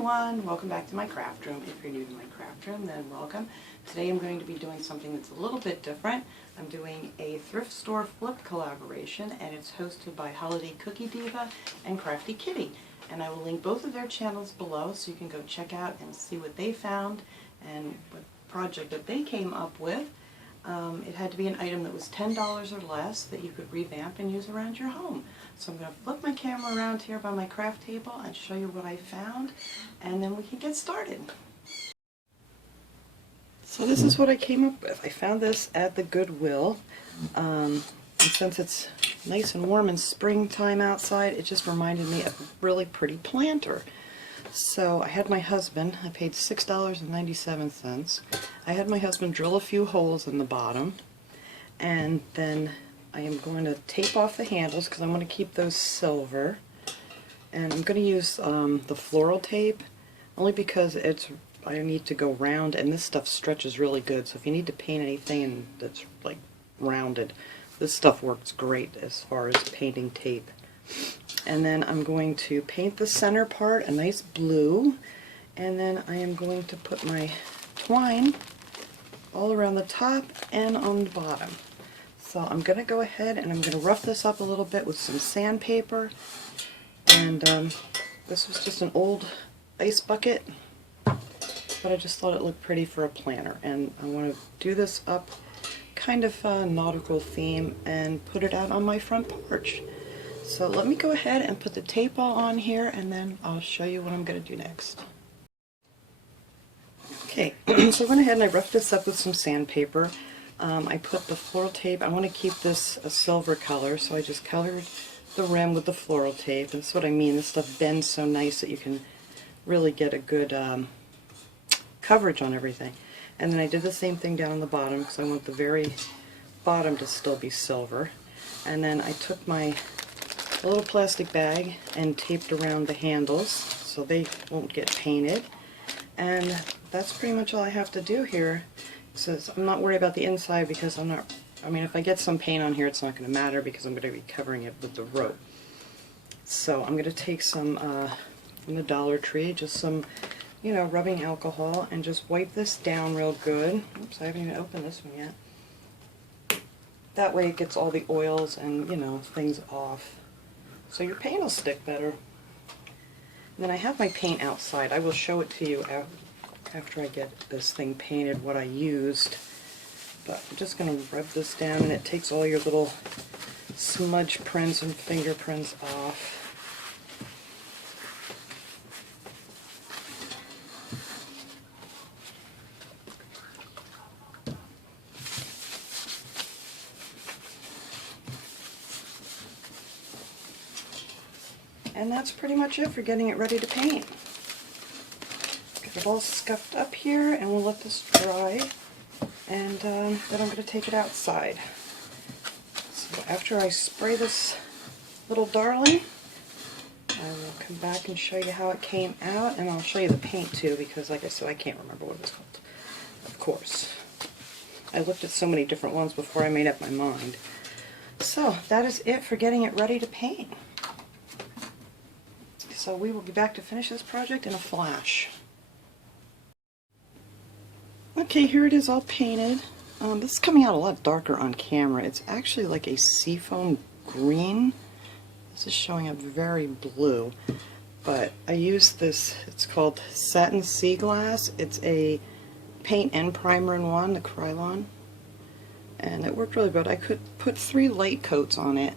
everyone, welcome back to my craft room. If you're new to my craft room, then welcome. Today I'm going to be doing something that's a little bit different. I'm doing a thrift store flip collaboration, and it's hosted by Holiday Cookie Diva and Crafty Kitty. And I will link both of their channels below so you can go check out and see what they found and what project that they came up with. It had to be an item that was $10 or less that you could revamp and use around your home. So I'm going to flip my camera around here by my craft table and show you what I found, and then we can get started. So this is what I came up with. I found this at the Goodwill, and since it's nice and warm and springtime outside, it just reminded me of a really pretty planter. So I had my husband, I paid $6.97. I had my husband drill a few holes in the bottom, and then I am going to tape off the handles because I want to keep those silver. And I'm going to use the floral tape only because I need to go round, and this stuff stretches really good. So if you need to paint anything that's like rounded, this stuff works great as far as painting tape. And then I'm going to paint the center part a nice blue, and then I am going to put my twine all around the top and on the bottom. So I'm going to go ahead and I'm going to rough this up a little bit with some sandpaper. And this was just an old ice bucket, but I just thought it looked pretty for a planter. And I want to do this up kind of a nautical theme and put it out on my front porch. So let me go ahead and put the tape all on here, and then I'll show you what I'm going to do next. Okay, so I went ahead and I roughed this up with some sandpaper. I put the floral tape. I want to keep this a silver color, so I just colored the rim with the floral tape. That's what I mean. This stuff bends so nice that you can really get a good coverage on everything. And then I did the same thing down on the bottom because I want the very bottom to still be silver. And then I took my little plastic bag and taped around the handles so they won't get painted. And that's pretty much all I have to do here. It says I'm not worried about the inside because if I get some paint on here, it's not going to matter because I'm going to be covering it with the rope. So I'm going to take some from the Dollar Tree, just some, rubbing alcohol, and just wipe this down real good. Oops, I haven't even opened this one yet. That way it gets all the oils and, things off, so your paint will stick better. And then I have my paint outside. I will show it to you after I get this thing painted, what I used. But I'm just going to rub this down, and it takes all your little smudge prints and fingerprints off. And that's pretty much it for getting it ready to paint. Get it all scuffed up here, and we'll let this dry, and then I'm going to take it outside. So after I spray this little darling, I will come back and show you how it came out, and I'll show you the paint too, because like I said, I can't remember what it's called. Of course. I looked at so many different ones before I made up my mind. So that is it for getting it ready to paint. So we will be back to finish this project in a flash. Okay, here it is all painted. This is coming out a lot darker on camera. It's actually like a seafoam green. This is showing up very blue. But I used this, it's called Satin Sea Glass. It's a paint and primer in one, the Krylon. And it worked really good. I could put 3 light coats on it.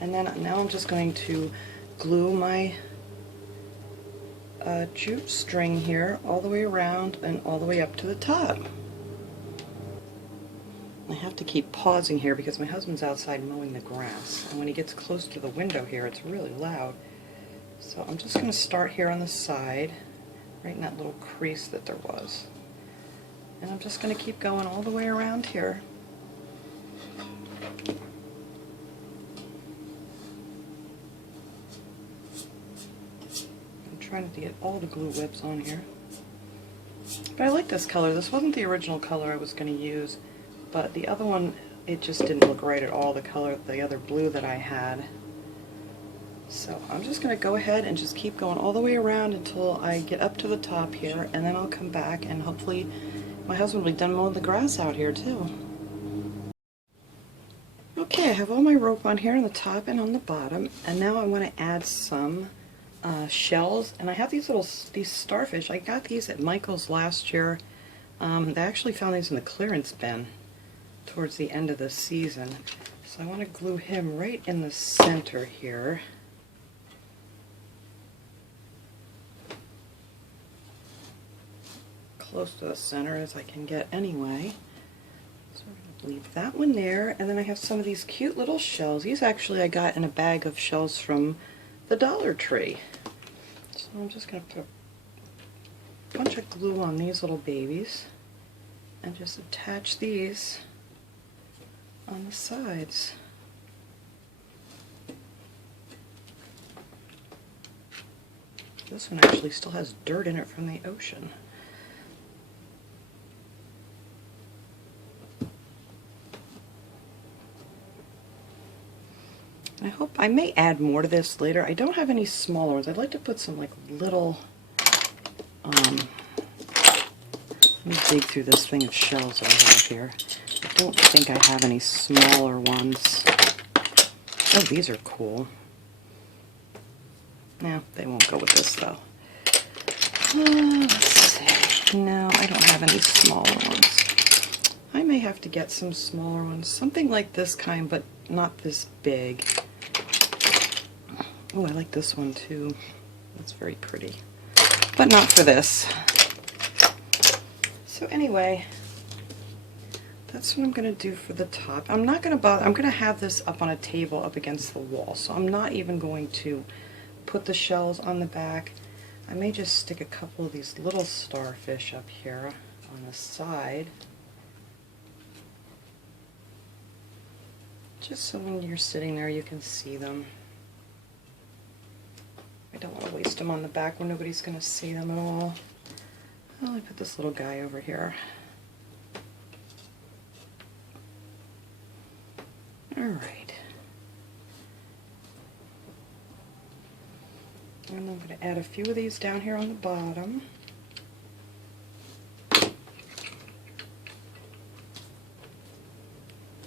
And then now I'm just going to glue my jute string here all the way around and all the way up to the top. I have to keep pausing here because my husband's outside mowing the grass, and when he gets close to the window here, it's really loud. So I'm just going to start here on the side, right in that little crease that there was. And I'm just going to keep going all the way around here. Trying to get all the glue webs on here. But I like this color. This wasn't the original color I was going to use, but the other one, it just didn't look right at all, the color, the other blue that I had. So I'm just going to go ahead and just keep going all the way around until I get up to the top here, and then I'll come back and hopefully my husband will be done mowing the grass out here too. Okay, I have all my rope on here on the top and on the bottom, and now I want to add some shells. And I have these starfish. I got these at Michael's last year. They actually found these in the clearance bin towards the end of the season. So I want to glue him right in the center here. Close to the center as I can get anyway. So we're going to leave that one there, and then I have some of these cute little shells. These actually I got in a bag of shells from the Dollar Tree. So I'm just going to put a bunch of glue on these little babies and just attach these on the sides. This one actually still has dirt in it from the ocean. I may add more to this later. I don't have any smaller ones. I'd like to put some like little, let me dig through this thing of shells that I have here. I don't think I have any smaller ones. Oh, these are cool. No, they won't go with this though. Let's see. No, I don't have any smaller ones. I may have to get some smaller ones. Something like this kind, but not this big. Oh, I like this one too. That's very pretty. But not for this. So anyway, that's what I'm going to do for the top. I'm not going to bother. I'm going to have this up on a table up against the wall. So I'm not even going to put the shells on the back. I may just stick a couple of these little starfish up here on the side. Just so when you're sitting there you can see them. I don't want to waste them on the back where nobody's going to see them at all. Well, I put this little guy over here. Alright. And I'm going to add a few of these down here on the bottom. I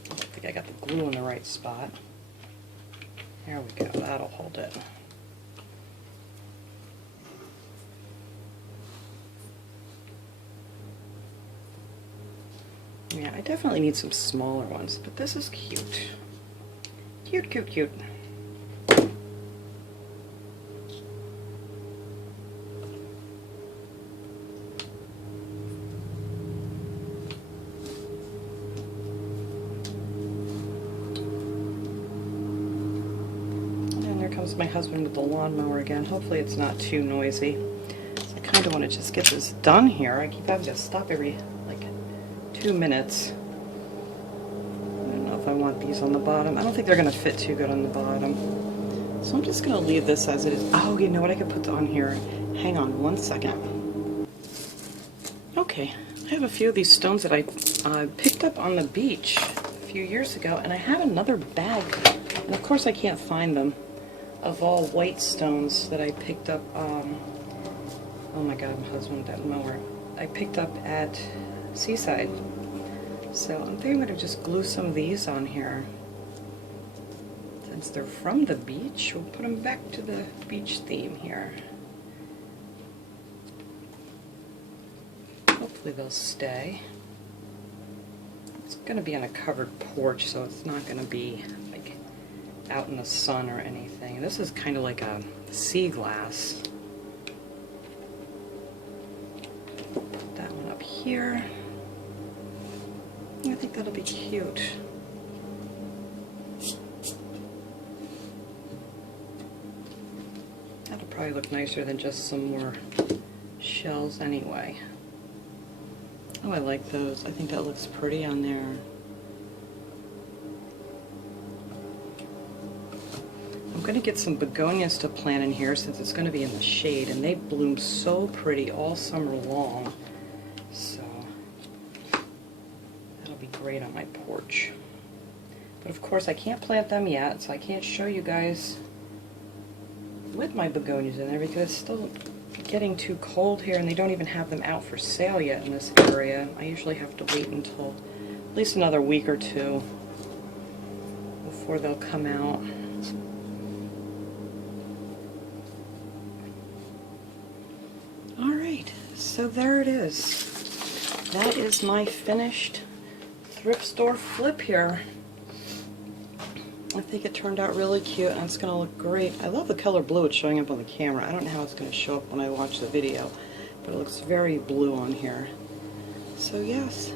don't think I got the glue in the right spot. There we go, that'll hold it. Yeah, I definitely need some smaller ones, but this is cute. Cute, cute, cute. And there comes my husband with the lawnmower again. Hopefully it's not too noisy. So I kind of want to just get this done here. I keep having to stop every 2 minutes. I don't know if I want these on the bottom. I don't think they're going to fit too good on the bottom. So I'm just going to leave this as it is. Oh, you know what I could put on here? Hang on one second. Okay, I have a few of these stones that I picked up on the beach a few years ago, and I have another bag, and of course I can't find them, of all white stones that I picked up, oh my god, my husband with that mower. I picked up at Seaside. So I'm thinking I'm going to just glue some of these on here. Since they're from the beach, we'll put them back to the beach theme here. Hopefully they'll stay. It's going to be on a covered porch, so it's not going to be like out in the sun or anything. This is kind of like a sea glass. Put that one up here. I think that'll be cute. That'll probably look nicer than just some more shells anyway. Oh, I like those. I think that looks pretty on there. I'm going to get some begonias to plant in here since it's going to be in the shade, and they bloom so pretty all summer long. So great on my porch. But of course I can't plant them yet, so I can't show you guys with my begonias in there because it's still getting too cold here, and they don't even have them out for sale yet in this area. I usually have to wait until at least another week or two before they'll come out. Alright, so there it is. That is my finished thrift store flip here. I think it turned out really cute, and it's going to look great. I love the color blue it's showing up on the camera. I don't know how it's going to show up when I watch the video, but it looks very blue on here. So yes,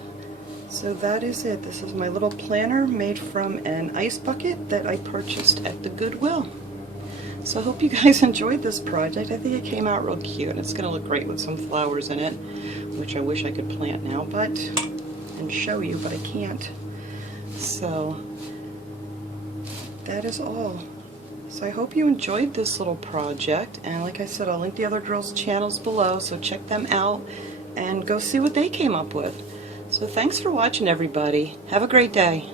so that is it. This is my little planner made from an ice bucket that I purchased at the Goodwill. So I hope you guys enjoyed this project. I think it came out real cute, and it's going to look great with some flowers in it, which I wish I could plant now, and show you, but I can't. So that is all. So I hope you enjoyed this little project, and like I said, I'll link the other girls' channels below, so check them out and go see what they came up with. So thanks for watching, everybody. Have a great day.